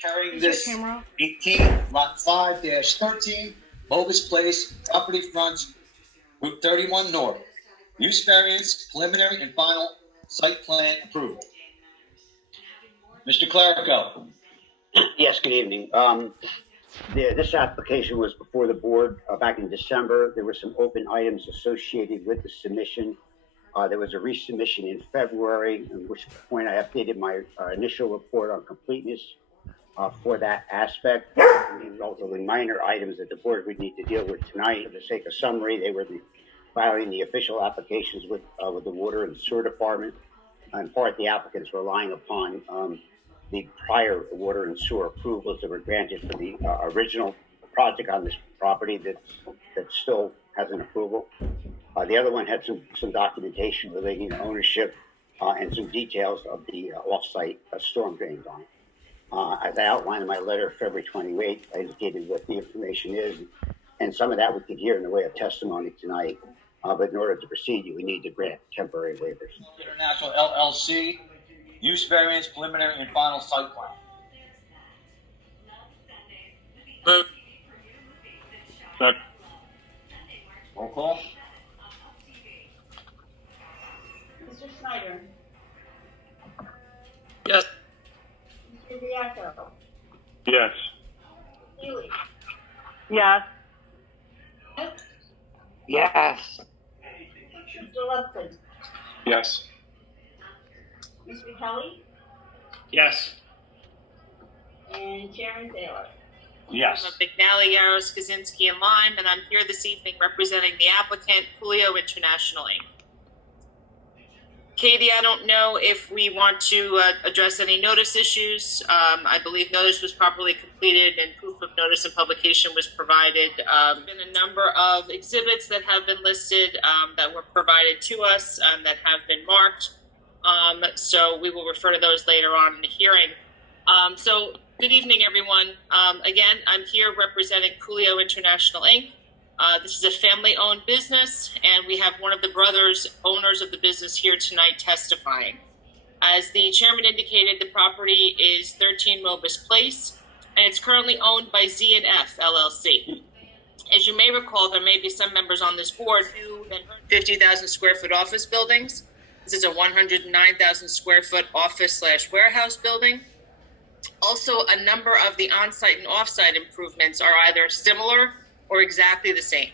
carrying this 18 lot 5-13 Bogus Place, property front, Route 31 North. Use variance, preliminary and final site plan approval. Mr. Clerico. Yes, good evening. This application was before the board back in December. There were some open items associated with the submission. There was a resubmission in February, at which point I updated my initial report on completeness for that aspect. Relatively minor items that the board would need to deal with tonight. For the sake of summary, they were filing the official applications with the Water and Sewer Department. In part, the applicants relying upon the prior water and sewer approvals that were granted for the original project on this property that still has an approval. The other one had some documentation relating to ownership and some details of the off-site storm drains on it. As I outlined in my letter of February 28th, I indicated what the information is, and some of that we could hear in the way of testimony tonight. But in order to proceed, we need to grant temporary waivers. International LLC, use variance, preliminary and final site plan. Move. Second. Roll call. Mr. Snyder? Yes. Mr. Diaco? Yes. Healy? Yes. Yes. Mr. Lupton? Yes. Mr. Kelly? Yes. And Chairman Taylor? Yes. I'm McNally, Yaros, Kaczynski, and Lime, and I'm here this evening representing the applicant, Coolio International Inc. Katie, I don't know if we want to address any notice issues. I believe notice was properly completed and proof of notice and publication was provided. Been a number of exhibits that have been listed that were provided to us that have been marked. So we will refer to those later on in the hearing. So good evening, everyone. Again, I'm here representing Coolio International Inc. This is a family-owned business, and we have one of the brothers, owners of the business, here tonight testifying. As the chairman indicated, the property is 13 Robus Place, and it's currently owned by Z&F LLC. As you may recall, there may be some members on this board who have 50,000 square foot office buildings. This is a 109,000 square foot office/warehouse building. Also, a number of the on-site and off-site improvements are either similar or exactly the same.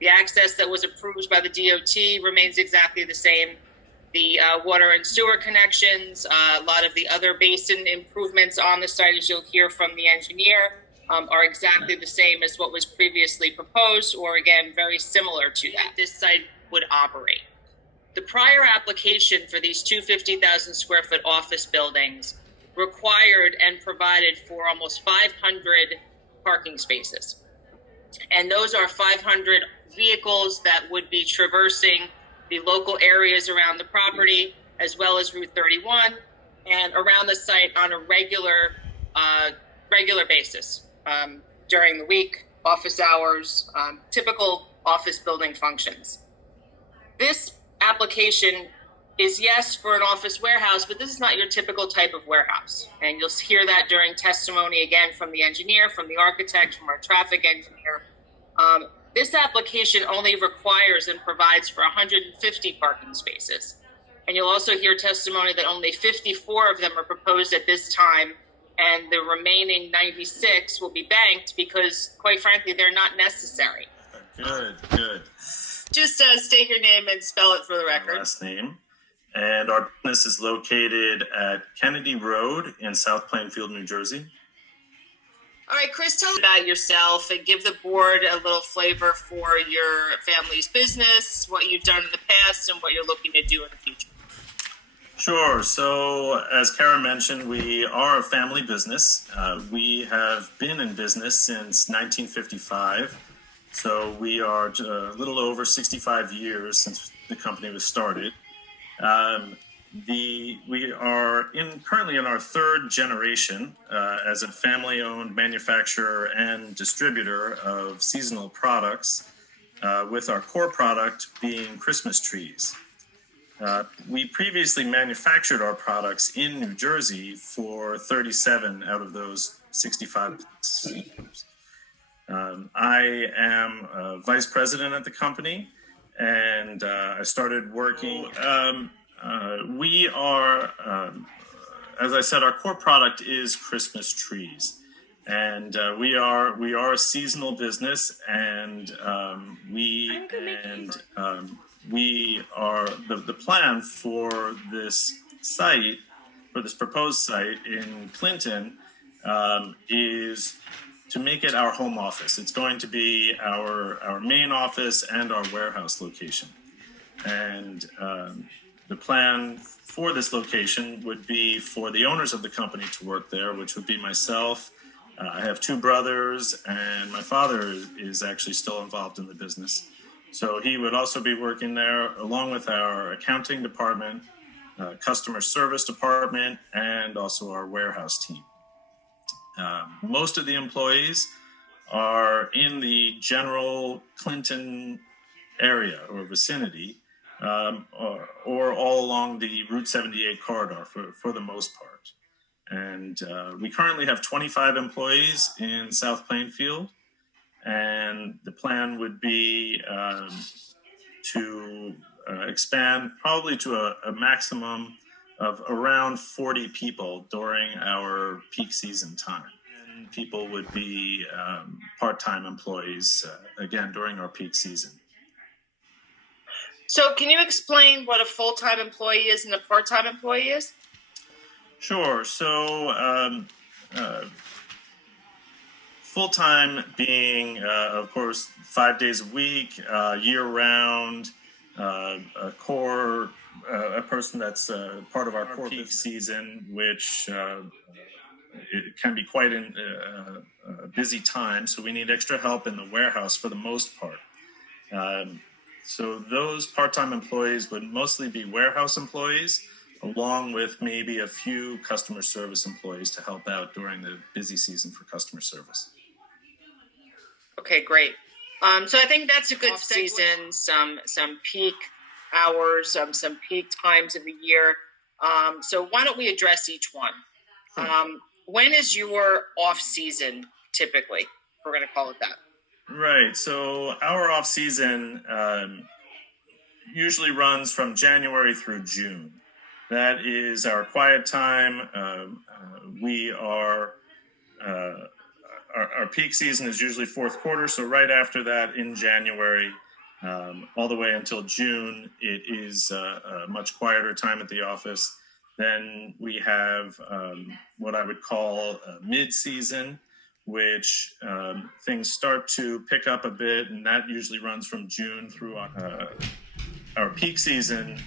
The access that was approved by the DOT remains exactly the same. The water and sewer connections, a lot of the other basin improvements on the site, as you'll hear from the engineer, are exactly the same as what was previously proposed, or again, very similar to that. This site would operate. The prior application for these 250,000 square foot office buildings required and provided for almost 500 parking spaces. And those are 500 vehicles that would be traversing the local areas around the property, as well as Route 31, and around the site on a regular basis during the week, office hours, typical office building functions. This application is, yes, for an office warehouse, but this is not your typical type of warehouse. And you'll hear that during testimony again from the engineer, from the architect, from our traffic engineer. This application only requires and provides for 150 parking spaces. And you'll also hear testimony that only 54 of them are proposed at this time, and the remaining 96 will be banked because, quite frankly, they're not necessary. Good. Just state your name and spell it for the record. Last name. And our business is located at Kennedy Road in South Plainfield, New Jersey. All right, Chris, tell us about yourself and give the board a little flavor for your family's business, what you've done in the past, and what you're looking to do in the future. Sure. So as Karen mentioned, we are a family business. We have been in business since 1955. So we are a little over 65 years since the company was started. We are currently in our third generation as a family-owned manufacturer and distributor of seasonal products, with our core product being Christmas trees. We previously manufactured our products in New Jersey for 37 out of those 65 stores. I am vice president at the company, and I started working. We are, as I said, our core product is Christmas trees, and we are a seasonal business, and we are the plan for this site, for this proposed site in Clinton, is to make it our home office. It's going to be our main office and our warehouse location. And the plan for this location would be for the owners of the company to work there, which would be myself. I have two brothers, and my father is actually still involved in the business. So he would also be working there, along with our accounting department, customer service department, and also our warehouse team. Most of the employees are in the general Clinton area or vicinity, or all along the Route 78 corridor for the most part. And we currently have 25 employees in South Plainfield, and the plan would be to expand probably to a maximum of around 40 people during our peak season time. And people would be part-time employees, again, during our peak season. So can you explain what a full-time employee is and a part-time employee is? Sure. So full-time being, of course, 5 days a week, year-round, a person that's part of our core peak season, which it can be quite a busy time. So we need extra help in the warehouse for the most part. So those part-time employees would mostly be warehouse employees, along with maybe a few customer service employees to help out during the busy season for customer service. Okay, great. So I think that's a good season, some peak hours, some peak times of the year. So why don't we address each one? When is your off season typically? We're going to call it that. Right. So our off season usually runs from January through June. That is our quiet time. Our peak season is usually fourth quarter. So right after that, in January, all the way until June, it is a much quieter time at the office. Then we have what I would call mid-season, which things start to pick up a bit, and that usually runs from June through our peak season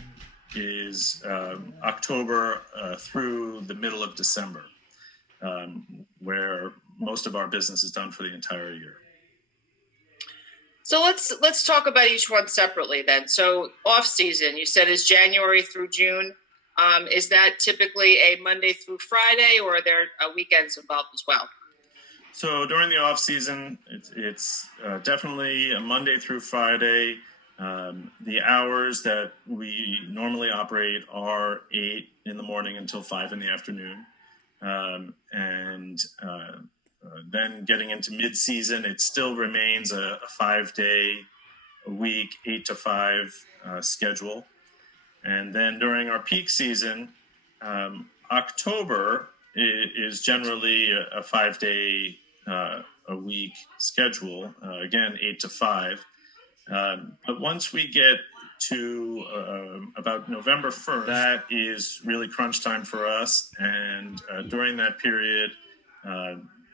is October through the middle of December, where most of our business is done for the entire year. So let's talk about each one separately then. So off season, you said, is January through June. Is that typically a Monday through Friday, or are there weekends involved as well? So during the off season, it's definitely a Monday through Friday. The hours that we normally operate are 8 in the morning until 5 in the afternoon. Then getting into mid-season, it still remains a 5-day a week, 8 to 5 schedule. And then during our peak season, October is generally a 5-day a week schedule, again, 8 to 5. But once we get to about November 1st, that is really crunch time for us. And during that period,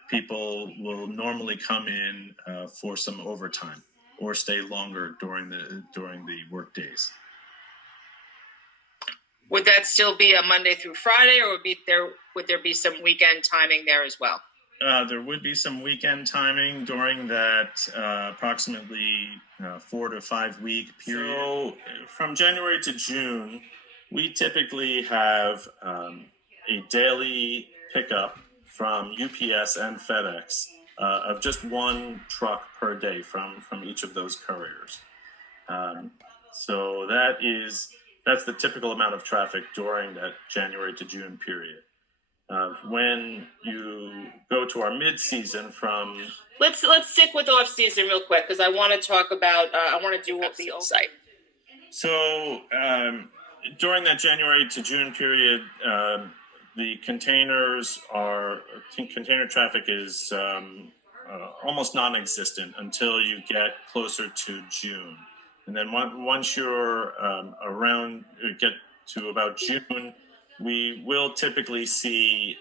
people will normally come in for some overtime or stay longer during the work days. Would that still be a Monday through Friday, or would there be some weekend timing there as well? There would be some weekend timing during that approximately 4 to 5 week period. So from January to June, we typically have a daily pickup from UPS and FedEx of just one truck per day from each of those couriers. So that is that's the typical amount of traffic during that January to June period. When you go to our mid-season from... Let's stick with off-season real quick, because I want to talk about, I want to do the site. So during that January to June period, the container traffic is almost non-existent until you get closer to June. And then once you're get to about June, we will typically see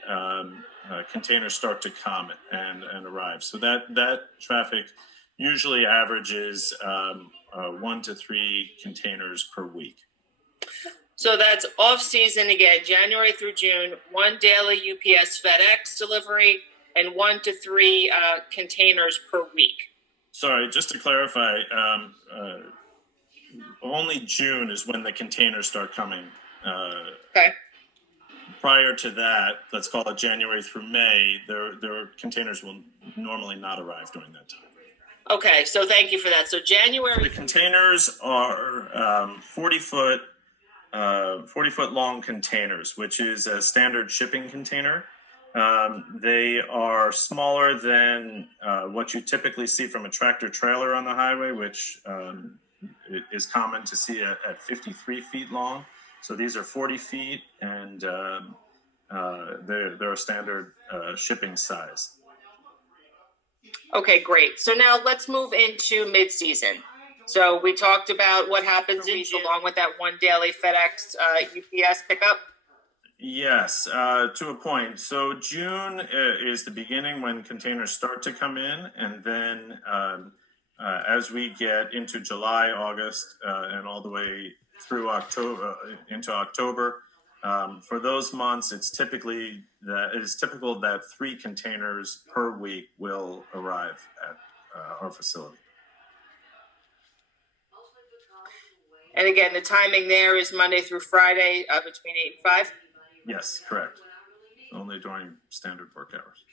containers start to come and arrive. So that traffic usually averages 1 to 3 containers per week. So that's off-season again, January through June, 1 daily UPS FedEx delivery, and 1 to 3 containers per week. Sorry, just to clarify, only June is when the containers start coming. Okay. Prior to that, let's call it January through May, their containers will normally not arrive during that time. Okay, so thank you for that. So January... The containers are 40-foot long containers, which is a standard shipping container. They are smaller than what you typically see from a tractor trailer on the highway, which is common to see at 53 feet long. So these are 40 feet, and they're a standard shipping size. Okay, great. So now let's move into mid-season. So we talked about what happens in June along with that 1 daily FedEx UPS pickup. Yes, to a point. So June is the beginning when containers start to come in, and then as we get into July, August, and all the way through October into October, for those months, it's typical that 3 containers per week will arrive at our facility. And again, the timing there is Monday through Friday between 8 and 5? Yes, correct. Only during standard work hours.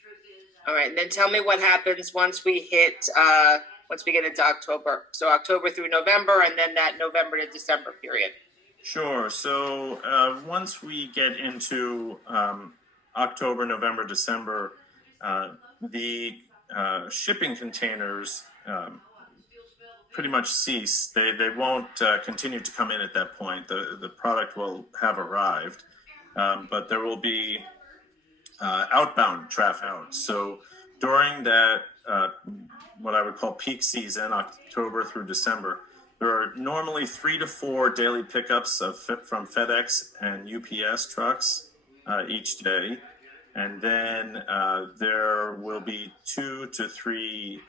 All right, and then tell me what happens once we get into October. So October through November, and then that November to December period. Sure. So once we get into October, November, December, the shipping containers pretty much cease. They won't continue to come in at that point. The product will have arrived, but there will be outbound traffic out. So during that, what I would call peak season, October through December, there are normally 3 to 4 daily pickups from FedEx and UPS trucks each day. And then there will be 2 to 3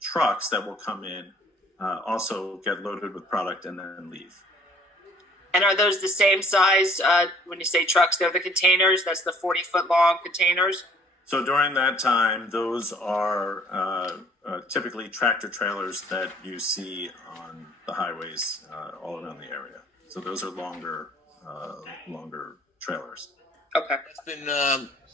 trucks that will come in, also get loaded with product and then leave. And are those the same size when you say trucks? They're the containers? That's the 40-foot long containers? So during that time, those are typically tractor trailers that you see on the highways all around the area. So those are longer trailers. Okay. It's been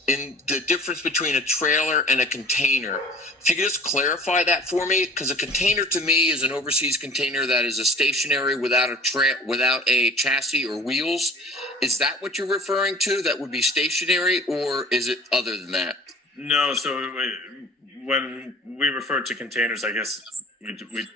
in the difference between a trailer and a container. If you could just clarify that for me, because a container to me is an overseas container that is a stationary without a chassis or wheels. Is that what you're referring to? That would be stationary, or is it other than that? No. So when we refer to containers, I guess we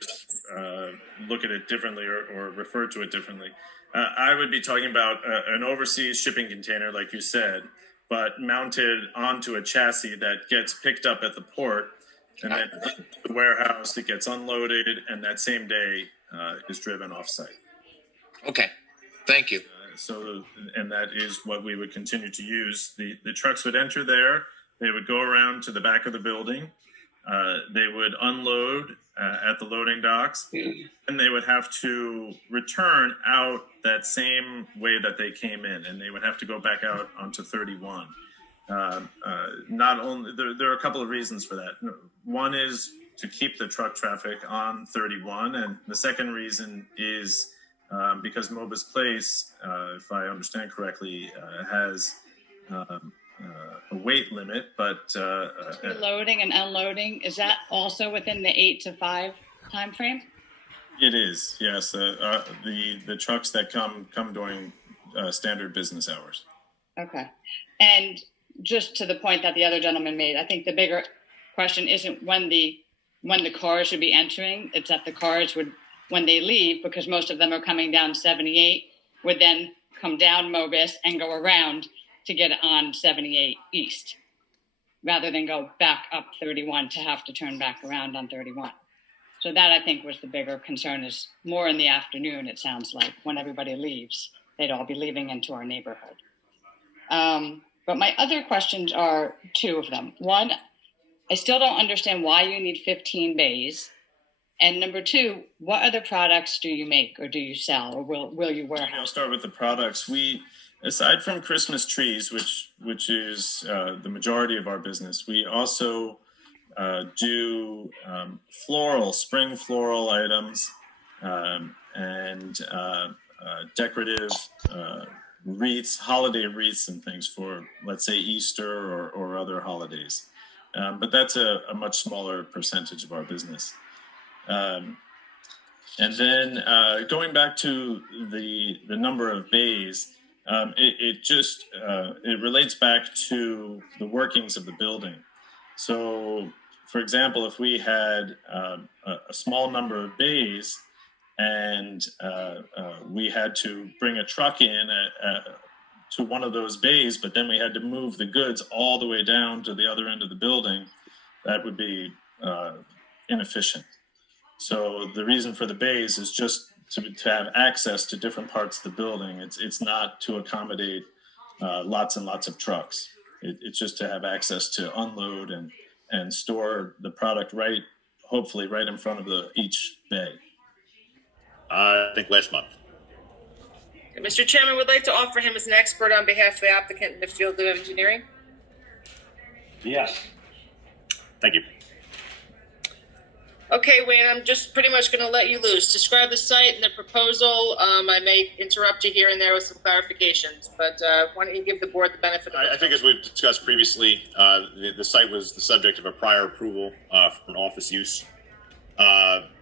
look at it differently or refer to it differently. I would be talking about an overseas shipping container, like you said, but mounted onto a chassis that gets picked up at the port, and then the warehouse, it gets unloaded, and that same day is driven off-site. Okay, thank you. And that is what we would continue to use. The trucks would enter there. They would go around to the back of the building. They would unload at the loading docks, and they would have to return out that same way that they came in, and they would have to go back out onto 31. Not only there are a couple of reasons for that. One is to keep the truck traffic on 31, and the second reason is because Mobus Place, if I understand correctly, has a weight limit, but loading and unloading, is that also within the 8 to 5 time frame? It is, yes. The trucks that come during standard business hours. Okay. And just to the point that the other gentleman made, I think the bigger question isn't when the cars should be entering, it's that the cars would, when they leave, because most of them are coming down 78, would then come down Mobis and go around to get on 78 East, rather than go back up 31 to have to turn back around on 31. So that, I think, was the bigger concern, is more in the afternoon, it sounds like, when everybody leaves, they'd all be leaving into our neighborhood. But my other questions are two of them. One, I still don't understand why you need 15 bays. And number two, what other products do you make or do you sell, or will you warehouse? I'll start with the products. We, aside from Christmas trees, which is the majority of our business, we also do spring floral items, and decorative wreaths, holiday wreaths and things for, let's say, Easter or other holidays. But that's a much smaller percentage of our business. And then going back to the number of bays, it relates back to the workings of the building. So, for example, if we had a small number of bays and we had to bring a truck in to one of those bays, but then we had to move the goods all the way down to the other end of the building, that would be inefficient. So the reason for the bays is just to have access to different parts of the building. It's not to accommodate lots and lots of trucks. It's just to have access to unload and store the product hopefully right in front of each bay. I think last month. Mr. Chairman, would like to offer him as an expert on behalf of the applicant in the field of engineering. Yes. Thank you. Okay, Wayne, I'm just pretty much going to let you loose. Describe the site and the proposal. I may interrupt you here and there with some clarifications, but why don't you give the board the benefit of it? I think as we've discussed previously, the site was the subject of a prior approval for an office use.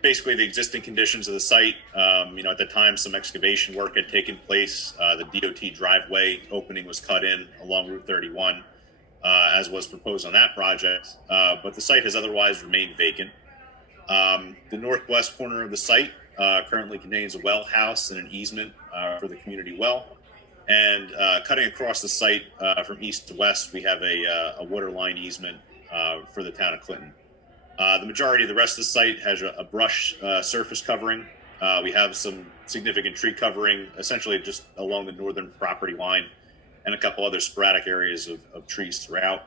Basically, the existing conditions of the site, at the time, some excavation work had taken place. The DOT driveway opening was cut in along Route 31, as was proposed on that project. But the site has otherwise remained vacant. The northwest corner of the site currently contains a well house and an easement for the community well. And cutting across the site from east to west, we have a water line easement for the town of Clinton. The majority of the rest of the site has a brush surface covering. We have some significant tree covering, essentially just along the northern property line, and a couple other sporadic areas of trees throughout.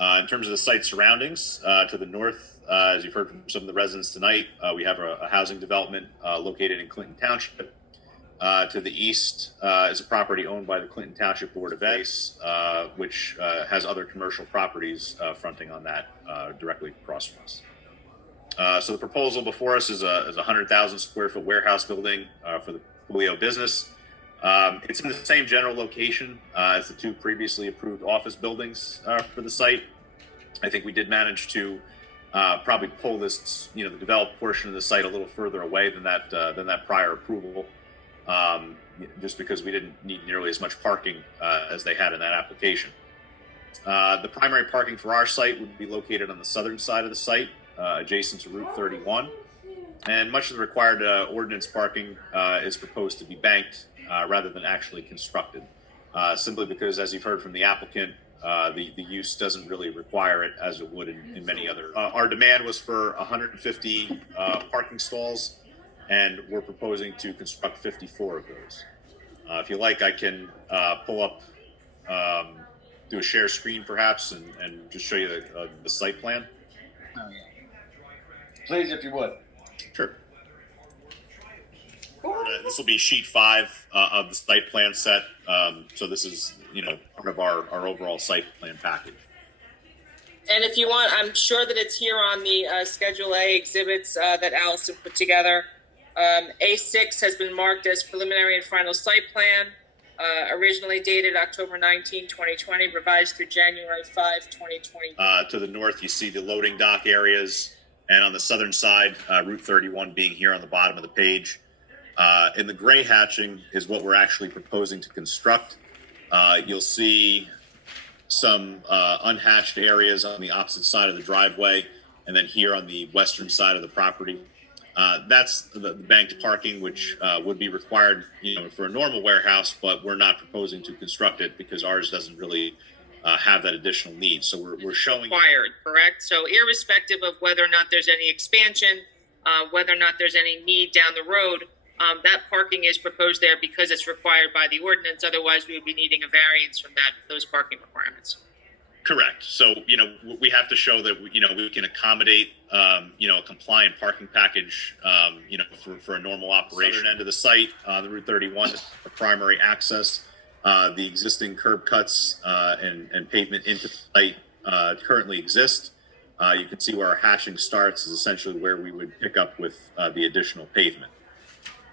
In terms of the site surroundings, to the north, as you've heard from some of the residents tonight, we have a housing development located in Clinton Township. To the east is a property owned by the Clinton Township Board of Ed, which has other commercial properties fronting on that directly across from us. So the proposal before us is a 100,000 square foot warehouse building for the Julio business. It's in the same general location as the two previously approved office buildings for the site. I think we did manage to probably pull this, the developed portion of the site a little further away than that prior approval. Just because we didn't need nearly as much parking as they had in that application. The primary parking for our site would be located on the southern side of the site, adjacent to Route 31. And much of the required ordinance parking is proposed to be banked rather than actually constructed, simply because, as you've heard from the applicant, the use doesn't really require it as it would in many other. Our demand was for 150 parking stalls, and we're proposing to construct 54 of those. If you like, I can pull up, do a share screen perhaps, and just show you the site plan. Oh, yeah. Please, if you would. Sure. This will be sheet 5 of the site plan set. So this is, part of our overall site plan package. And if you want, I'm sure that it's here on the Schedule A exhibits that Allison put together. A6 has been marked as preliminary and final site plan, originally dated October 19, 2020, revised through January 5, 2020. To the north, you see the loading dock areas, and on the southern side, Route 31 being here on the bottom of the page. In the gray hatching is what we're actually proposing to construct. You'll see some unhatched areas on the opposite side of the driveway, and then here on the western side of the property. That's the banked parking, which would be required, for a normal warehouse, but we're not proposing to construct it because ours doesn't really have that additional need. So we're showing Required, correct? So irrespective of whether or not there's any expansion, whether or not there's any need down the road, that parking is proposed there because it's required by the ordinance. Otherwise, we would be needing a variance from those parking requirements. Correct. So, we have to show that, we can accommodate, a compliant parking package, for a normal operation. Southern end of the site, the Route 31, the primary access, the existing curb cuts and pavement into the site currently exist. You can see where our hatching starts is essentially where we would pick up with the additional pavement.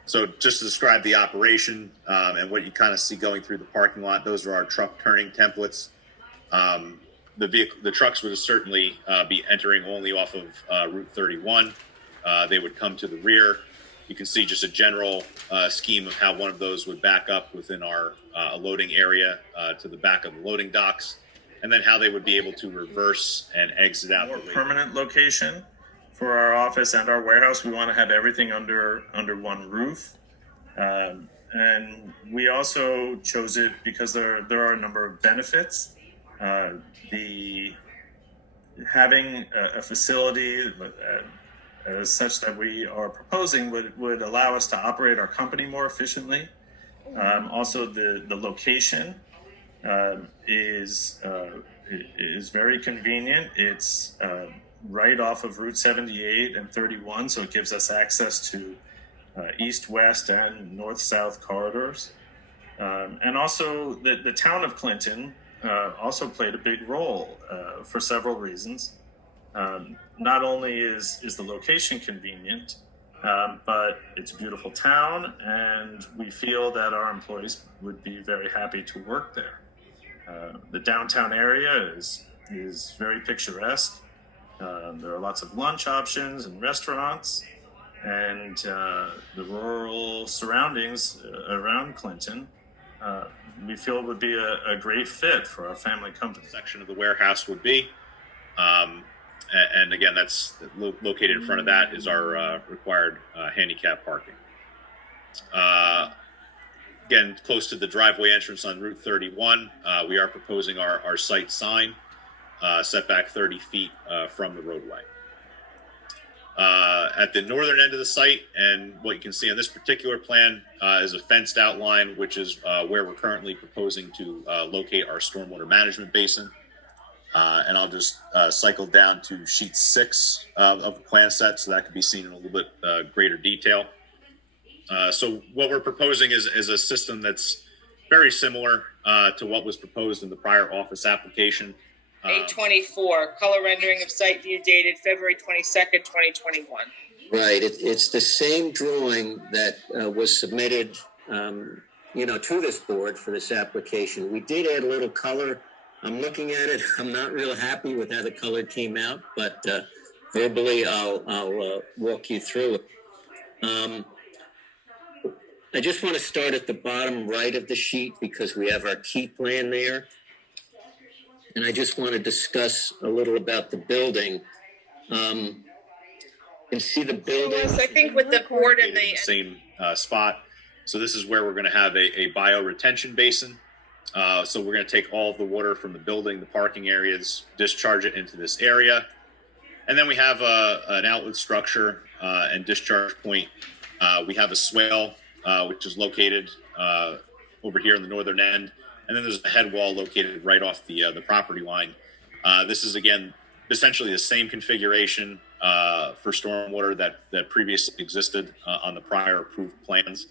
So just to describe the operation and what you kind of see going through the parking lot, those are our truck turning templates. The trucks would certainly be entering only off of Route 31. They would come to the rear. You can see just a general scheme of how one of those would back up within our loading area to the back of the loading docks, and then how they would be able to reverse and exit out. More permanent location for our office and our warehouse. We want to have everything under one roof. And we also chose it because there are a number of benefits. Having a facility as such that we are proposing would allow us to operate our company more efficiently. Also, the location is very convenient. It's right off of Route 78 and 31, so it gives us access to east-west and north-south corridors. And also, the town of Clinton also played a big role for several reasons. Not only is the location convenient, but it's a beautiful town, and we feel that our employees would be very happy to work there. The downtown area is very picturesque. There are lots of lunch options and restaurants, and the rural surroundings around Clinton we feel would be a great fit for our family company. Section of the warehouse would be, and again, that's located in front of that is our required handicap parking. Again, close to the driveway entrance on Route 31, we are proposing our site sign, setback 30 feet from the roadway. At the northern end of the site, and what you can see on this particular plan is a fenced outline, which is where we're currently proposing to locate our stormwater management basin. And I'll just cycle down to sheet 6 of the plan set, so that can be seen in a little bit greater detail. So what we're proposing is a system that's very similar to what was proposed in the prior office application. 824, color rendering of site view dated February 22nd, 2021. Right. It's the same drawing that was submitted, to this board for this application. We did add a little color. I'm looking at it. I'm not real happy with how the color came out, but verbally I'll walk you through it. I just want to start at the bottom right of the sheet because we have our key plan there. And I just want to discuss a little about the building. You can see the building. Yes, I think with the board and the same spot. So this is where we're going to have a bio-retention basin. So we're going to take all of the water from the building, the parking areas, discharge it into this area. And then we have an outlet structure and discharge point. We have a swale, which is located over here in the northern end. And then there's a head wall located right off the property line. This is, again, essentially the same configuration for stormwater that previously existed on the prior approved plans.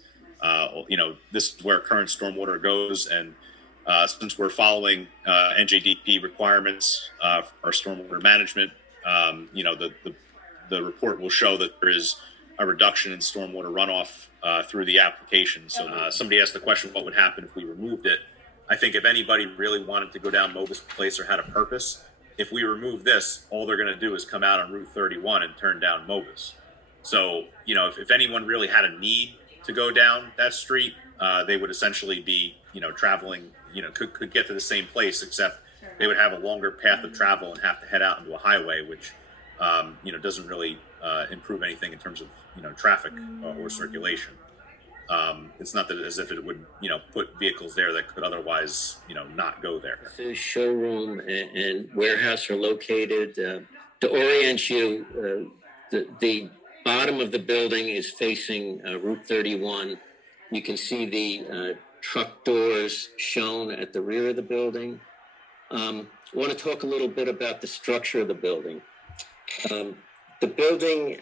This is where current stormwater goes. And since we're following NJDP requirements for our stormwater management, the report will show that there is a reduction in stormwater runoff through the application. So somebody asked the question, what would happen if we removed it? I think if anybody really wanted to go down Mobus Place or had a purpose, if we remove this, all they're going to do is come out on Route 31 and turn down Mobus. So, you know, if anyone really had a need to go down that street, they would essentially be, you know, traveling, you know, could get to the same place, except they would have a longer path of travel and have to head out into a highway, which, you know, doesn't really improve anything in terms of, you know, traffic or circulation. It's not that as if it would, you know, put vehicles there that could otherwise, you know, not go there. The showroom and warehouse are located. To orient you, the bottom of the building is facing Route 31. You can see the truck doors shown at the rear of the building. I want to talk a little bit about the structure of the building. The building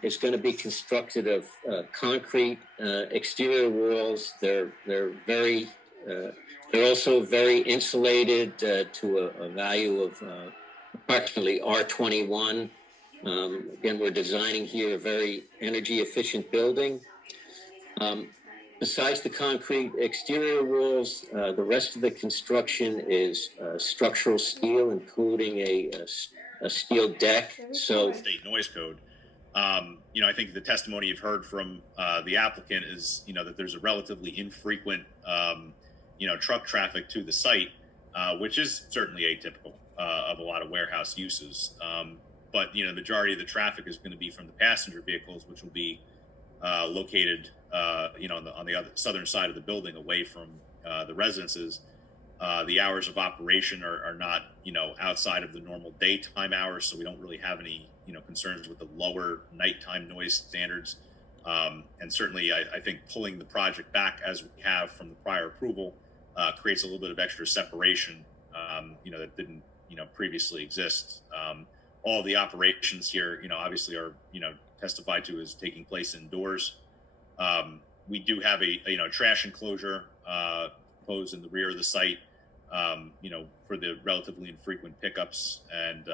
is going to be constructed of concrete exterior walls. They're also very insulated to a value of approximately R21. Again, we're designing here a very energy efficient building. Besides the concrete exterior walls, the rest of the construction is structural steel, including a steel deck. So, state noise code. You know, I think the testimony you've heard from the applicant is, you know, that there's a relatively infrequent, you know, truck traffic to the site, which is certainly atypical of a lot of warehouse uses. But, you know, the majority of the traffic is going to be from the passenger vehicles, which will be located, you know, on the other southern side of the building, away from the residences. The hours of operation are not, you know, outside of the normal daytime hours, so we don't really have any, you know, concerns with the lower nighttime noise standards. And certainly, I think pulling the project back as we have from the prior approval creates a little bit of extra separation, you know, that didn't, you know, previously exist. All the operations here, you know, obviously are, you know, testified to as taking place indoors. We do have a you know, trash enclosure proposed in the rear of the site, you know, for the relatively infrequent pickups and